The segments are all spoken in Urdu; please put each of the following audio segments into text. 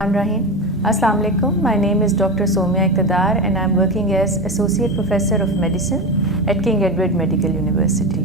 Rahim. Assalamu alaikum. My name is Dr. Somya Iqtidar and I'm working as Associate Professor of Medicine at King Edward Medical University.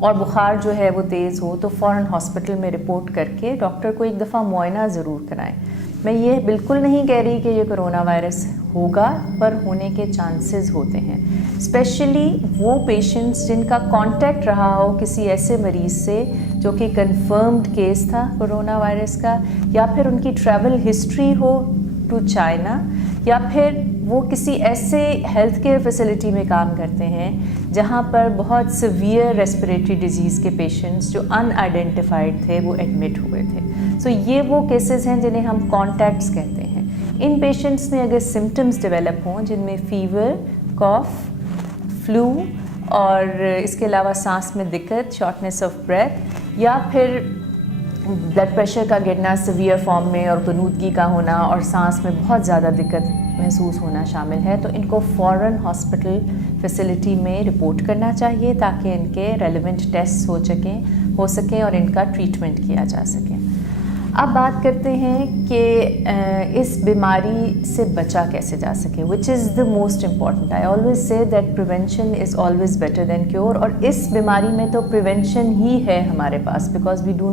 اور بخار جو ہے وہ تیز ہو تو فوراً ہاسپٹل میں رپورٹ کر کے ڈاکٹر کو ایک دفعہ معائنہ ضرور کرائیں. میں یہ بالکل نہیں کہہ رہی کہ یہ کرونا وائرس ہوگا، پر ہونے کے چانسز ہوتے ہیں، اسپیشلی وہ پیشنٹس جن کا کانٹیکٹ رہا ہو کسی ایسے مریض سے جو کہ کنفرمڈ کیس تھا کرونا وائرس کا، یا پھر ان کی ٹریول ہسٹری ہو ٹو چائنا، یا پھر وہ کسی ایسے ہیلتھ کیئر فیسلٹی میں کام کرتے ہیں جہاں پر بہت سیویئر ریسپریٹری ڈیزیز کے پیشنٹس جو ان آئیڈینٹیفائڈ تھے وہ ایڈمٹ ہوئے تھے. سو یہ وہ کیسز ہیں جنہیں ہم کانٹیکٹس کہتے ہیں. ان پیشنٹس میں اگر سمٹمز ڈیولپ ہوں جن میں فیور، کاف، فلو اور اس کے علاوہ سانس میں دقت، شارٹنیس آف بریتھ، یا پھر بلڈ پریشر کا گرنا سیویئر فارم میں اور غنودگی کا ہونا اور سانس میں بہت زیادہ دقت محسوس ہونا شامل ہے، تو ان کو فوراً ہاسپٹل فیسلٹی میں رپورٹ کرنا چاہیے تاکہ ان کے ریلیونٹ ٹیسٹ ہو سکیں اور ان کا ٹریٹمنٹ کیا جا سکے. اب بات کرتے ہیں کہ اس بیماری سے بچا کیسے جا سکے، which is the most important. I always say that prevention is always better than cure, اور اس بیماری میں تو پریونشن ہی ہے ہمارے پاس، because we do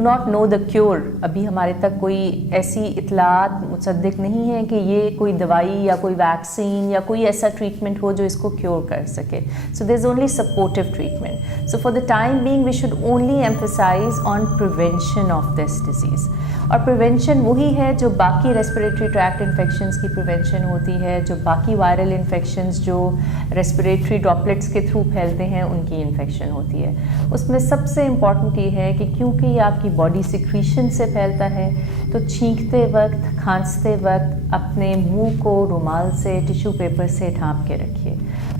not know the cure. ابھی ہمارے تک کوئی ایسی اطلاعات مصدق نہیں ہیں کہ یہ کوئی دوائی یا کوئی ویکسین یا کوئی ایسا ٹریٹمنٹ ہو جو اس کو کیور کر سکے. So there is only supportive treatment. So for the time being we should only emphasise on prevention of this disease. اور پریونشن وہی ہے جو باقی ریسپریٹری ٹریکٹ انفیکشنز کی پریونشن ہوتی ہے، جو باقی وائرل انفیکشنز جو ریسپریٹری ڈراپلیٹس کے تھرو پھیلتے ہیں ان کی انفیکشن ہوتی ہے. اس میں سب سے امپورٹنٹ یہ ہے کہ کیونکہ یہ آپ کی باڈی سیکریشن سے پھیلتا ہے تو چھینکتے وقت، کھانستے وقت اپنے منہ کو رومال سے، ٹیشو پیپر سے ڈھانپ کے رکھیے.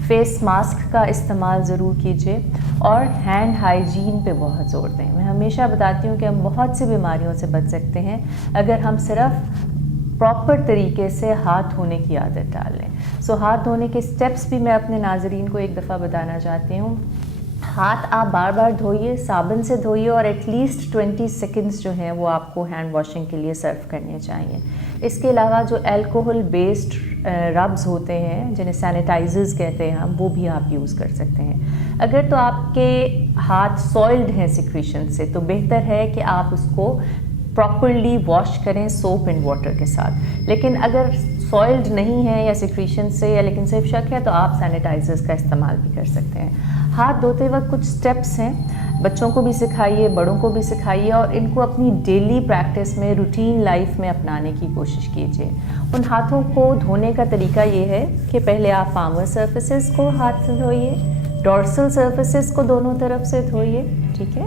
فیس ماسک کا استعمال ضرور کیجیے اور ہینڈ ہائیجین پہ بہت زور دیں. میں ہمیشہ بتاتی ہوں کہ ہم بہت سی بیماریوں سے بچ سکتے ہیں اگر ہم صرف پراپر طریقے سے ہاتھ دھونے کی عادت ڈال لیں. سو ہاتھ دھونے کے اسٹیپس بھی میں اپنے ناظرین کو ایک دفعہ بتانا چاہتی ہوں. ہاتھ آپ بار بار دھوئیے، صابن سے دھوئیے، اور ایٹ لیسٹ 20 سیکنڈس جو ہیں وہ آپ کو ہینڈ واشنگ کے لیے سرو کرنے چاہیے. اس کے علاوہ جو الکوہل بیسڈ ربز ہوتے ہیں جنہیں سینیٹائزرز کہتے ہیں ہم، وہ بھی آپ یوز کر سکتے ہیں. اگر تو آپ کے ہاتھ سوئلڈ ہیں سیکریشن سے تو بہتر ہے کہ آپ اس کو پراپرلی واش کریں سوپ اینڈ واٹر کے ساتھ. لیکن اگر سوئلڈ نہیں ہے یا سیکریشن سے یا لیکن صرف شک ہے تو آپ سینیٹائزرز کا استعمال بھی کر سکتے ہیں. ہاتھ دھوتے وقت کچھ سٹیپس ہیں، بچوں کو بھی سکھائیے، بڑوں کو بھی سکھائیے، اور ان کو اپنی ڈیلی پریکٹس میں، روٹین لائف میں اپنانے کی کوشش کیجیے. ان ہاتھوں کو دھونے کا طریقہ یہ ہے کہ پہلے آپ پامر سرفیسز کو ہاتھ سے دھوئیے، ڈورسل سرفیسز کو دونوں طرف سے دھوئیے، ٹھیک ہے.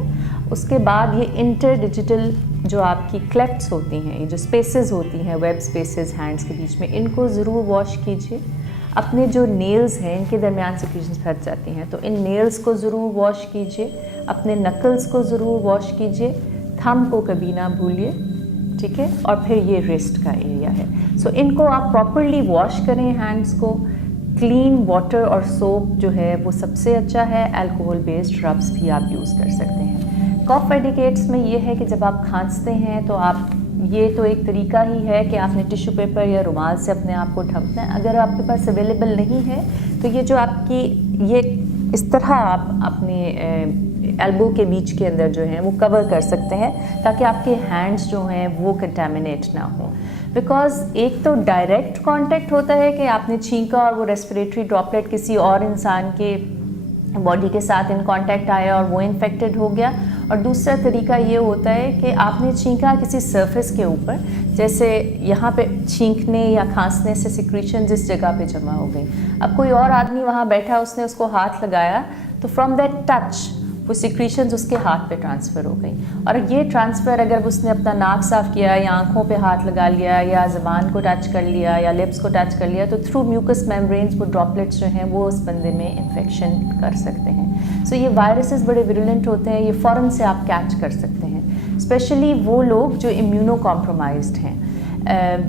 اس کے بعد یہ انٹر ڈیجیٹل جو آپ کی کلیفٹس ہوتی ہیں، یہ جو اسپیسز ہوتی ہیں، ویب اسپیسز ہینڈس کے بیچ میں، ان کو ضرور واش کیجیے. اپنے جو نیلز ہیں ان کے درمیان سیکریشنز پھنس جاتی ہیں تو ان نیلز کو ضرور واش کیجیے. اپنے نکلز کو ضرور واش کیجیے. تھم کو کبھی نہ بھولیے، ٹھیک ہے. اور پھر یہ ریسٹ کا ایریا ہے. سو ان کو آپ پراپرلی واش کریں ہینڈس کو. کلین واٹر اور سوپ جو ہے وہ سب سے اچھا ہے. الکوہل بیسڈ ربس بھی آپ یوز کر سکتے ہیں. کاف ایڈیکیٹس میں یہ ہے کہ جب آپ کھانستے ہیں تو آپ، یہ تو ایک طریقہ ہی ہے کہ آپ نے ٹیشو پیپر یا رومال سے اپنے آپ کو ڈھکنا ہے. اگر آپ کے پاس اویلیبل نہیں ہے تو یہ جو آپ کی یہ اس طرح آپ اپنے ایلبو کے بیچ کے اندر جو ہیں وہ کور کر سکتے ہیں تاکہ آپ کے ہینڈس جو ہیں وہ کنٹامنیٹ نہ ہوں. بیکاز ایک تو ڈائریکٹ کانٹیکٹ ہوتا ہے کہ آپ نے چھینکا اور وہ ریسپریٹری ڈراپلیٹ کسی اور انسان کے باڈی کے ساتھ ان کانٹیکٹ آیا اور وہ انفیکٹڈ ہو گیا. اور دوسرا طریقہ یہ ہوتا ہے کہ آپ نے چھینکا کسی سرفیس کے اوپر، جیسے یہاں پہ چھینکنے یا کھانسنے سے سیکریشن جس جگہ پہ جمع ہو گئی، اب کوئی اور آدمی وہاں بیٹھا، اس نے اس کو ہاتھ لگایا تو فرام دیٹ ٹچ وہ سیکریشنز اس کے ہاتھ پہ ٹرانسفر ہو گئی. اور یہ ٹرانسفر اگر اس نے اپنا ناک صاف کیا یا آنکھوں پہ ہاتھ لگا لیا یا زبان کو ٹچ کر لیا یا لپس کو ٹچ کر لیا تو تھرو میوکس میمبرینز وہ ڈراپلیٹس جو ہیں وہ اس بندے میں انفیکشن کر سکتے ہیں. سو یہ وائرسز بڑے ویرولنٹ ہوتے ہیں، یہ فوراً سے آپ کیچ کر سکتے ہیں. اسپیشلی وہ لوگ جو امیونو کمپرومائزڈ ہیں،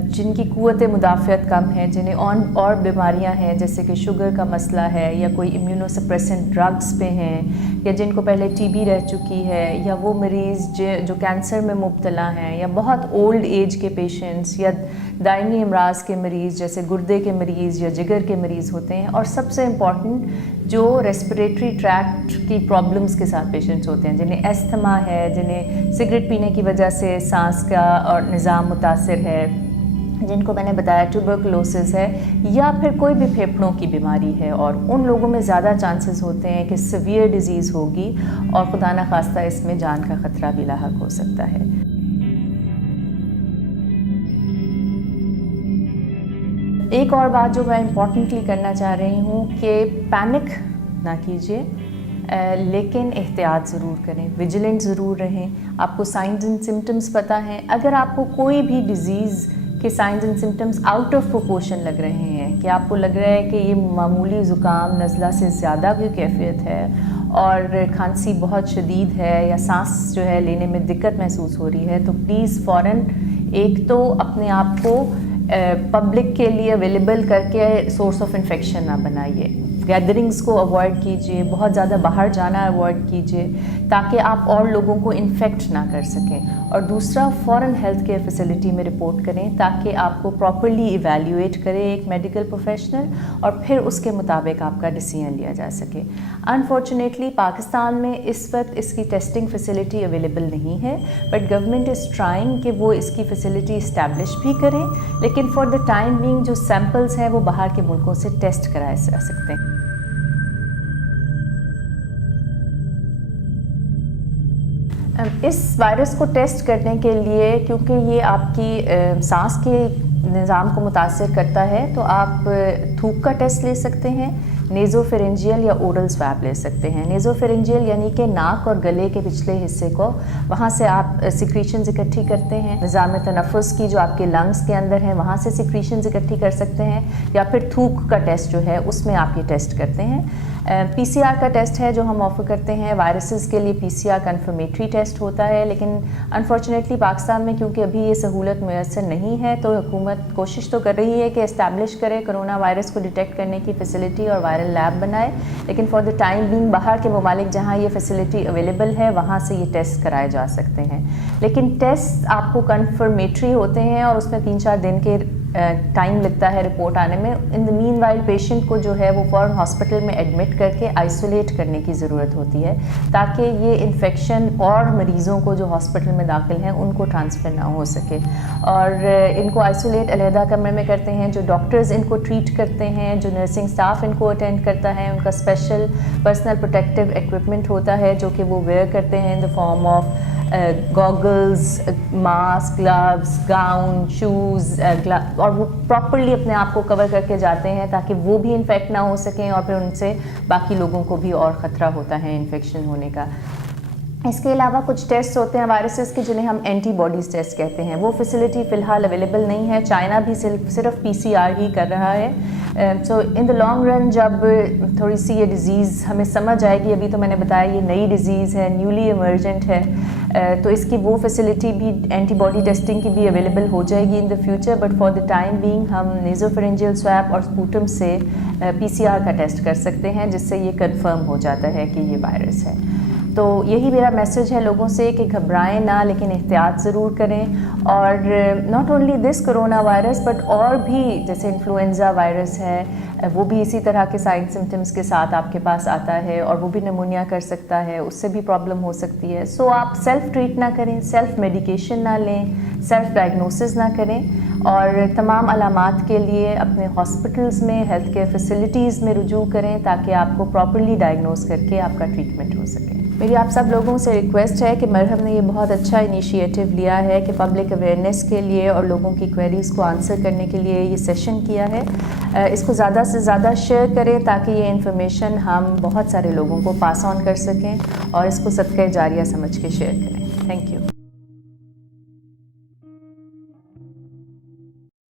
جن کی قوت مدافعت کم ہے، جنہیں اور بیماریاں ہیں جیسے کہ شوگر کا مسئلہ ہے یا کوئی امیونو سپریسنٹ ڈرگس پہ ہیں یا جن کو پہلے ٹی بی رہ چکی ہے، یا وہ مریض جو کینسر میں مبتلا ہیں، یا بہت اولڈ ایج کے پیشنٹس، یا دائمی امراض کے مریض جیسے گردے کے مریض یا جگر کے مریض ہوتے ہیں، اور سب سے امپورٹنٹ جو ریسپریٹری ٹریکٹ کی پرابلمس کے ساتھ پیشنٹس ہوتے ہیں، جنہیں استھما ہے، جنہیں سگریٹ پینے کی وجہ سے سانس کا اور نظام متاثر ہے، جن کو میں نے بتایا ٹیوبرکلوسس ہے، یا پھر کوئی بھی پھیپھڑوں کی بیماری ہے، اور ان لوگوں میں زیادہ چانسز ہوتے ہیں کہ سیویئر ڈیزیز ہوگی اور خدا نخواستہ اس میں جان کا خطرہ بھی لاحق ہو سکتا ہے۔ ایک اور بات جو میں امپورٹنٹلی کرنا چاہ رہی ہوں کہ پینک نہ کیجیے، لیکن احتیاط ضرور کریں، ویجیلنٹ ضرور رہیں۔ آپ کو سائنز اینڈ سمٹمز پتہ ہیں، اگر آپ کو کوئی بھی ڈیزیز کے signs and symptoms out of proportion لگ رہے ہیں، کہ آپ کو لگ رہا ہے کہ یہ معمولی زکام نزلہ سے زیادہ بھی کیفیت ہے اور کھانسی بہت شدید ہے، یا سانس جو ہے لینے میں دقت محسوس ہو رہی ہے، تو پلیز فوراً ایک تو اپنے آپ کو پبلک کے لیے اویلیبل کر کے سورس آف انفیکشن نہ بنائیے، گیدرنگز کو اوائڈ کیجیے، بہت زیادہ باہر جانا اوائڈ کیجیے تاکہ آپ اور لوگوں کو انفیکٹ نہ کر سکیں، اور دوسرا فوراً ہیلتھ کیئر فیسلٹی میں رپورٹ کریں تاکہ آپ کو پراپرلی ایویلیویٹ کرے ایک میڈیکل پروفیشنل، اور پھر اس کے مطابق آپ کا ڈیسیژن لیا جا سکے۔ انفارچونیٹلی پاکستان میں اس وقت اس کی ٹیسٹنگ فیسلٹی اویلیبل نہیں ہے، بٹ گورنمنٹ از ٹرائنگ کہ وہ اس کی فیسلٹی اسٹیبلش بھی کریں، لیکن فار دا ٹائم بینگ جو سیمپلز ہیں وہ باہر کے ملکوں سے ٹیسٹ کرائے جا سکتے ہیں۔ اس وائرس کو ٹیسٹ کرنے کے لیے، کیونکہ یہ آپ کی سانس کے نظام کو متاثر کرتا ہے، تو آپ تھوک کا ٹیسٹ لے سکتے ہیں، نیزوفرنجیل یا اورل سویب لے سکتے ہیں۔ نیزوفرنجیل یعنی کہ ناک اور گلے کے پچھلے حصے کو، وہاں سے آپ سیکریشنز اکٹھی کرتے ہیں، نظام تنفس کی جو آپ کے لنگس کے اندر ہیں وہاں سے سیکریشنز اکٹھی کر سکتے ہیں، یا پھر تھوک کا ٹیسٹ جو ہے اس میں آپ یہ ٹیسٹ کرتے ہیں۔ پی سی آر کا ٹیسٹ ہے جو ہم آفر کرتے ہیں، وائرسز کے لیے پی سی آر کنفرمیٹری ٹیسٹ ہوتا ہے، لیکن انفارچونیٹلی پاکستان میں کیونکہ ابھی یہ سہولت میسر نہیں ہے، تو حکومت کوشش تو کر رہی ہے کہ اسٹیبلش کرے کرونا وائرس کو ڈیٹیکٹ کرنے کی فیسلٹی اور وائرل لیب بنائے، لیکن فار دا ٹائم بینگ باہر کے ممالک جہاں یہ فیسلٹی اویلیبل ہے وہاں سے یہ ٹیسٹ کرائے جا سکتے ہیں، لیکن ٹیسٹ آپ کو کنفرمیٹری ہوتے ہیں اور اس میں 3-4 دن کے ٹائم لگتا ہے رپورٹ آنے میں۔ ان دا مین وائل پیشنٹ کو جو ہے وہ فوراً ہاسپٹل میں ایڈمٹ کر کے آئسولیٹ کرنے کی ضرورت ہوتی ہے تاکہ یہ انفیکشن اور مریضوں کو جو ہاسپٹل میں داخل ہیں ان کو ٹرانسفر نہ ہو سکے، اور ان کو آئسولیٹ علیحدہ کمرے میں کرتے ہیں، جو ڈاکٹرز ان کو ٹریٹ کرتے ہیں، جو نرسنگ سٹاف ان کو اٹینڈ کرتا ہے، ان کا اسپیشل پرسنل پروٹیکٹیو ایکوپمنٹ ہوتا ہے جو کہ وہ ویئر کرتے ہیں in the form of goggles, mask, gloves, gown, shoes, اور وہ پراپرلی اپنے آپ کو کور کر کے جاتے ہیں تاکہ وہ بھی انفیکٹ نہ ہو سکیں، اور پھر ان سے باقی لوگوں کو بھی اور خطرہ ہوتا ہے انفیکشن ہونے کا۔ اس کے علاوہ کچھ ٹیسٹ ہوتے ہیں وائرسز کے جنہیں ہم اینٹی باڈیز ٹیسٹ کہتے ہیں، وہ فیسلٹی فی الحال اویلیبل نہیں ہے، چائنا بھی صرف پی سی آر ہی کر رہا ہے۔ سو ان دا لانگ رن جب تھوڑی سی یہ ڈیزیز ہمیں سمجھ آئے گی، ابھی تو میں نے بتایا یہ نئی ڈیزیز ہے، نیولی ایمرجنٹ ہے، تو اس کی وہ فیسلٹی بھی اینٹی باڈی ٹیسٹنگ کی بھی اویلیبل ہو جائے گی in the future, but for the time being ہم نیزوفرنجیل سویب اور سپوٹم سے پی سی آر کا ٹیسٹ کر سکتے ہیں جس سے یہ کنفرم ہو جاتا ہے کہ یہ وائرس ہے۔ تو یہی میرا میسج ہے لوگوں سے کہ گھبرائیں نہ، لیکن احتیاط ضرور کریں، اور not only this corona virus but اور بھی جیسے انفلوئنزا وائرس ہے وہ بھی اسی طرح کے سائن سمٹمز کے ساتھ آپ کے پاس آتا ہے، اور وہ بھی نمونیا کر سکتا ہے، اس سے بھی پرابلم ہو سکتی ہے۔ سو آپ سیلف ٹریٹ نہ کریں، سیلف میڈیکیشن نہ لیں، سیلف ڈائگنوسس نہ کریں، اور تمام علامات کے لیے اپنے ہاسپٹلز میں، ہیلتھ کیئر فیسلٹیز میں رجوع کریں تاکہ آپ کو پراپرلی ڈائگنوز کر کے آپ کا ٹریٹمنٹ ہو سکے۔ میری آپ سب لوگوں سے ریکویسٹ ہے کہ مرہم نے یہ بہت اچھا انیشیٹو لیا ہے کہ پبلک اویئرنیس کے لیے اور لوگوں کی کویریز کو آنسر کرنے کے لیے یہ سیشن کیا ہے، اس کو زیادہ سے زیادہ شیئر کریں تاکہ یہ انفارمیشن ہم بہت سارے لوگوں کو پاس آن کر سکیں، اور اس کو صدقہ جاریہ سمجھ کے شیئر کریں۔ Thank you.